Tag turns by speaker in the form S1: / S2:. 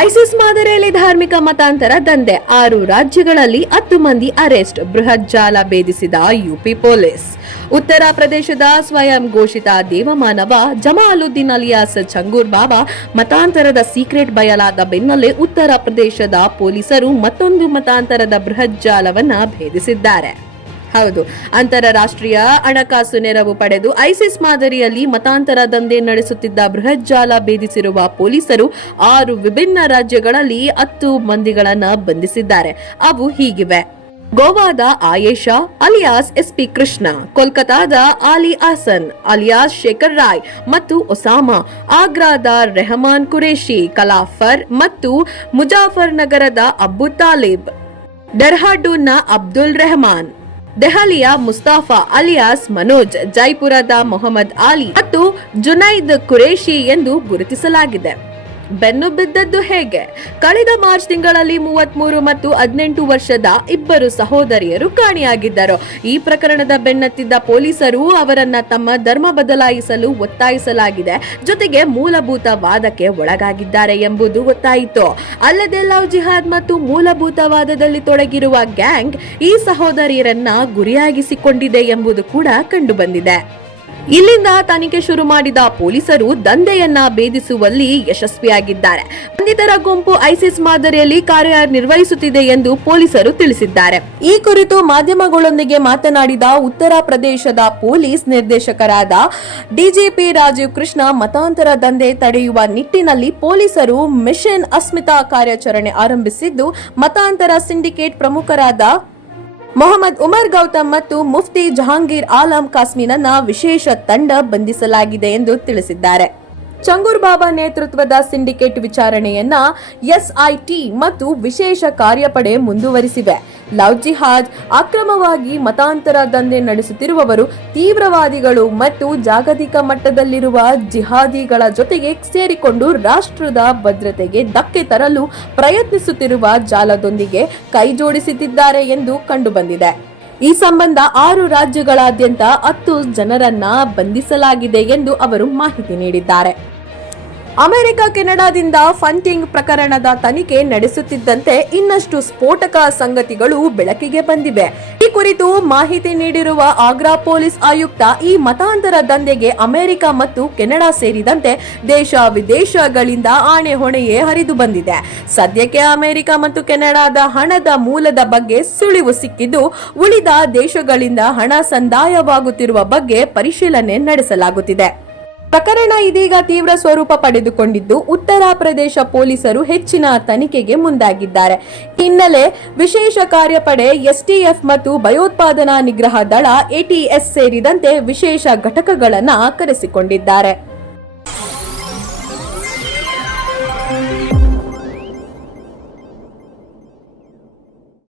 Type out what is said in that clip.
S1: ISIS ಮಾದರಿಯಲ್ಲಿ ಧಾರ್ಮಿಕ ಮತಾಂತರ ದಂಧೆ. ಆರು ರಾಜ್ಯಗಳಲ್ಲಿ ಹತ್ತು ಮಂದಿ ಅರೆಸ್ಟ್. ಬೃಹತ್ ಜಾಲ ಭೇದಿಸಿದ ಯುಪಿ ಪೊಲೀಸ್. ಉತ್ತರ ಪ್ರದೇಶದ ಸ್ವಯಂ ಘೋಷಿತ ದೇವಮಾನವ, ಜಮಾಲುದ್ದೀನ್ ಅಲಿಯಾಸ್ ಚಂಗೂರ್ ಬಾಬಾ ಮತಾಂತರದ ಸೀಕ್ರೆಟ್ ಬಯಲಾದ ಬೆನ್ನಲ್ಲೇ ಉತ್ತರ ಪ್ರದೇಶದ ಪೊಲೀಸರು ಮತ್ತೊಂದು ಮತಾಂತರದ ಬೃಹತ್ ಜಾಲವನ್ನು ಭೇದಿಸಿದ್ದಾರೆ. ಹೌದು. ಅಂತಾರಾಷ್ಟ್ರೀಯ ಹಣಕಾಸು ನೆರವು ಪಡೆದು ಐಸಿಸ್ ಮಾದರಿಯಲ್ಲಿ ಮತಾಂತರ ದಂಧೆ ನಡೆಸುತ್ತಿದ್ದ ಬೃಹತ್ ಜಾಲ ಭೇದಿಸಿರುವ ಪೊಲೀಸರು ಆರು ವಿಭಿನ್ನ ರಾಜ್ಯಗಳಲ್ಲಿ ಹತ್ತು ಮಂದಿಗಳನ್ನ ಬಂಧಿಸಿದ್ದಾರೆ. ಅವು ಹೀಗಿವೆ. ಗೋವಾದ Ayesha alias S P Krishna ಕೋಲ್ಕತಾದ Ali Hasan, alias Shekhar Roy ಮತ್ತು ಒಸಾಮಾ, ಆಗ್ರಾದ ರೆಹಮಾನ್ ಕುರೇಶಿ ಕಲಾಫರ್ ಮತ್ತು ಮುಜಾಫರ್ ನಗರದ ಅಬ್ಬು ತಾಲಿಬ್, ಡೆರ್ಹಾಡೂನ್ನ ಅಬ್ದುಲ್ ರೆಹಮಾನ್ ದೆಹಲಿಯ ಮುಸ್ತಾಫಾ ಅಲಿಯಾಸ್ ಮನೋಜ್ ಜೈಪುರದ ಮೊಹಮ್ಮದ್ ಆಲಿ ಮತ್ತು ಜುನೈದ್ ಕುರೇಶಿ ಎಂದು ಗುರುತಿಸಲಾಗಿದೆ. ಬೆನ್ನು ಬಿದ್ದದ್ದು ಹೇಗೆ? ಕಳೆದ ಮಾರ್ಚ್ ತಿಂಗಳಲ್ಲಿ ಮೂವತ್ಮೂರು ಮತ್ತು ಹದಿನೆಂಟು ವರ್ಷದ ಇಬ್ಬರು ಸಹೋದರಿಯರು ಕಾಣೆಯಾಗಿದ್ದರು. ಈ ಪ್ರಕರಣದ ಬೆನ್ನತ್ತಿದ್ದ ಪೊಲೀಸರು ಅವರನ್ನ ತಮ್ಮ ಧರ್ಮ ಬದಲಾಯಿಸಲು ಒತ್ತಾಯಿಸಲಾಗಿದೆ. ಜೊತೆಗೆ ಮೂಲಭೂತ ವಾದಕ್ಕೆ ಒಳಗಾಗಿದ್ದಾರೆ ಎಂಬುದು ಗೊತ್ತಾಯಿತು. ಅಲ್ಲದೆ ಲವ್ ಜಿಹಾದ್ ಮತ್ತು ಮೂಲಭೂತವಾದದಲ್ಲಿ ತೊಡಗಿರುವ ಗ್ಯಾಂಗ್ ಈ ಸಹೋದರಿಯರನ್ನ ಗುರಿಯಾಗಿಸಿಕೊಂಡಿದೆ ಎಂಬುದು ಕೂಡ ಕಂಡುಬಂದಿದೆ. ಇಲ್ಲಿಂದ ತನಿಖೆ ಶುರು ಮಾಡಿದ ಪೊಲೀಸರು ದಂಧೆಯನ್ನ ಭೇದಿಸುವಲ್ಲಿ ಯಶಸ್ವಿಯಾಗಿದ್ದಾರೆ. ಬಂಧಿತರ ಗುಂಪು ಐಸಿಸ್ ಮಾದರಿಯಲ್ಲಿ ಕಾರ್ಯನಿರ್ವಹಿಸುತ್ತಿದೆ ಎಂದು ಪೊಲೀಸರು ತಿಳಿಸಿದ್ದಾರೆ. ಈ ಕುರಿತು ಮಾಧ್ಯಮಗಳೊಂದಿಗೆ ಮಾತನಾಡಿದ ಉತ್ತರ ಪ್ರದೇಶದ ಪೊಲೀಸ್ ನಿರ್ದೇಶಕರಾದ ಡಿಜಿಪಿ ರಾಜೀವ್ ಕೃಷ್ಣ, ಮತಾಂತರ ದಂಧೆ ತಡೆಯುವ ನಿಟ್ಟಿನಲ್ಲಿ ಪೊಲೀಸರು ಮಿಷನ್ ಅಸ್ಮಿತಾ ಕಾರ್ಯಾಚರಣೆ ಆರಂಭಿಸಿದ್ದು, ಮತಾಂತರ ಸಿಂಡಿಕೇಟ್ ಪ್ರಮುಖರಾದ ಮೊಹಮ್ಮದ್ ಉಮರ್ ಗೌತಮ್ ಮತ್ತು ಮುಫ್ತಿ ಜಹಾಂಗೀರ್ ಆಲಂ ಕಾಸ್ಮಿನನ್ನ ವಿಶೇಷ ತಂಡ ಬಂಧಿಸಲಾಗಿದೆ ಎಂದು ತಿಳಿಸಿದ್ದಾರೆ. ಚಂಗೂರ್ ಬಾಬಾ ನೇತೃತ್ವದ ಸಿಂಡಿಕೇಟ್ ವಿಚಾರಣೆಯನ್ನ ಎಸ್ಐಟಿ ಮತ್ತು ವಿಶೇಷ ಕಾರ್ಯಪಡೆ ಮುಂದುವರಿಸಿವೆ. ಲವ್ ಜಿಹಾದ್, ಅಕ್ರಮವಾಗಿ ಮತಾಂತರ ದಂಧೆ ನಡೆಸುತ್ತಿರುವವರು, ತೀವ್ರವಾದಿಗಳು ಮತ್ತು ಜಾಗತಿಕ ಮಟ್ಟದಲ್ಲಿರುವ ಜಿಹಾದಿಗಳ ಜೊತೆಗೆ ಸೇರಿಕೊಂಡು ರಾಷ್ಟ್ರದ ಭದ್ರತೆಗೆ ಧಕ್ಕೆ ತರಲು ಪ್ರಯತ್ನಿಸುತ್ತಿರುವ ಜಾಲದೊಂದಿಗೆ ಕೈಜೋಡಿಸುತ್ತಿದ್ದಾರೆ ಎಂದು ಕಂಡುಬಂದಿದೆ. ಈ ಸಂಬಂಧ ಆರು ರಾಜ್ಯಗಳಾದ್ಯಂತ ಹತ್ತು ಜನರನ್ನ ಬಂಧಿಸಲಾಗಿದೆ ಎಂದು ಅವರು ಮಾಹಿತಿ ನೀಡಿದ್ದಾರೆ. ಅಮೆರಿಕ, ಕೆನಡಾದಿಂದ ಫಂಟಿಂಗ್ ಪ್ರಕರಣದ ತನಿಖೆ ನಡೆಸುತ್ತಿದ್ದಂತೆ ಇನ್ನಷ್ಟು ಸ್ಫೋಟಕ ಸಂಗತಿಗಳು ಬೆಳಕಿಗೆ ಬಂದಿವೆ. ಕುರಿತು ಮಾಹಿತಿ ನೀಡಿರುವ ಆಗ್ರಾ ಪೊಲೀಸ್ ಆಯುಕ್ತ ಈ ಮತಾಂತರ ದಂಧೆಗೆ ಅಮೆರಿಕ ಮತ್ತು ಕೆನಡಾ ಸೇರಿದಂತೆ ದೇಶ ವಿದೇಶಗಳಿಂದ ಆಣೆ ಹೊಣೆಯೇ ಹರಿದು ಬಂದಿದೆ. ಸದ್ಯಕ್ಕೆ ಅಮೆರಿಕ ಮತ್ತು ಕೆನಡಾದ ಹಣದ ಮೂಲದ ಬಗ್ಗೆ ಸುಳಿವು ಸಿಕ್ಕಿದ್ದು, ಉಳಿದ ದೇಶಗಳಿಂದ ಹಣ ಸಂದಾಯವಾಗುತ್ತಿರುವ ಬಗ್ಗೆ ಪರಿಶೀಲನೆ ನಡೆಸಲಾಗುತ್ತಿದೆ. ಪ್ರಕರಣ ಇದೀಗ ತೀವ್ರ ಸ್ವರೂಪ ಪಡೆದುಕೊಂಡಿದ್ದು, ಉತ್ತರ ಪ್ರದೇಶ ಪೊಲೀಸರು ಹೆಚ್ಚಿನ ತನಿಖೆಗೆ ಮುಂದಾಗಿದ್ದಾರೆ. ಹಿನ್ನೆಲೆ ವಿಶೇಷ ಕಾರ್ಯಪಡೆ ಎಸ್ಟಿಎಫ್ ಮತ್ತು ಭಯೋತ್ಪಾದನಾ ನಿಗ್ರಹ ದಳ, ಎಟಿಎಸ್ ಸೇರಿದಂತೆ ವಿಶೇಷ ಘಟಕಗಳನ್ನು ಕರೆಸಿಕೊಂಡಿದ್ದಾರೆ